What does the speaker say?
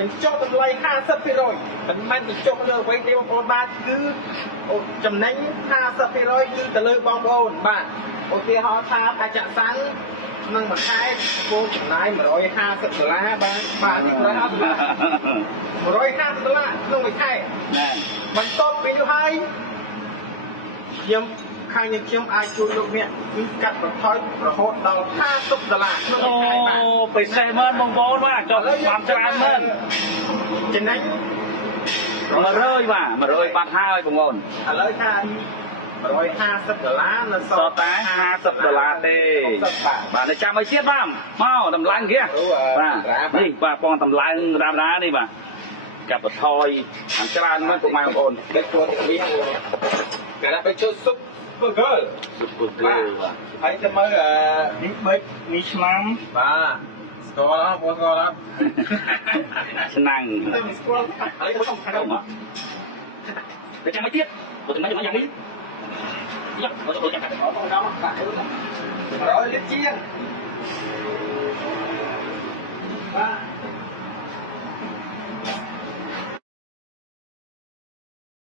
mình cho tầm lây 50% មិនមែនបញ្ចុះលើអ្វីដែលបងប្អូនបានគឺចំណេញ 50% គឺទៅលើបងប្អូនបាទឧទាហរណ៍ថាអាចចាក់សាំងក្នុងមួយខែបងចំណាយ$150បាទនេះ$150ក្នុងមួយខែបន្ទាប់ពីនោះហើយខ្ញុំខាងខ្ញុំអាចជួយលោកអ្នកគឺកាត់បន្ថយរហូតដល់$50ក្នុងមួយខែបាទអូពិសេសមែនបងប្អូនបាទចុះបានច្រើនមែនចំណេញ100បាទ100បាត់ហើយបងប្អូនឥឡូវថា$150នៅសល់តែ$50ទេបាទនៅចាំឲ្យទៀតបាទមកតម្លើងkiaបាទនេះបាទបងតម្លើងធម្មតានេះបាទកាត់បន្ថយខាងច្រើនមែនពុកម៉ែបងប្អូនដូចគួរតែវាគេដាក់ទៅជួយស៊ុបBurger បាទហើយទៅមើលនេះបិចនេះឆ្នាំបាទស្គាល់បងស្គាល់អត់ឆ្នាំងទៅស្គាល់ហើយទៅសំខាន់មកទៅចាំឲ្យទៀតបើមិនយ៉ាងនេះយកមកទៅចាំដល់ដល់បាទ100លីត្រជាង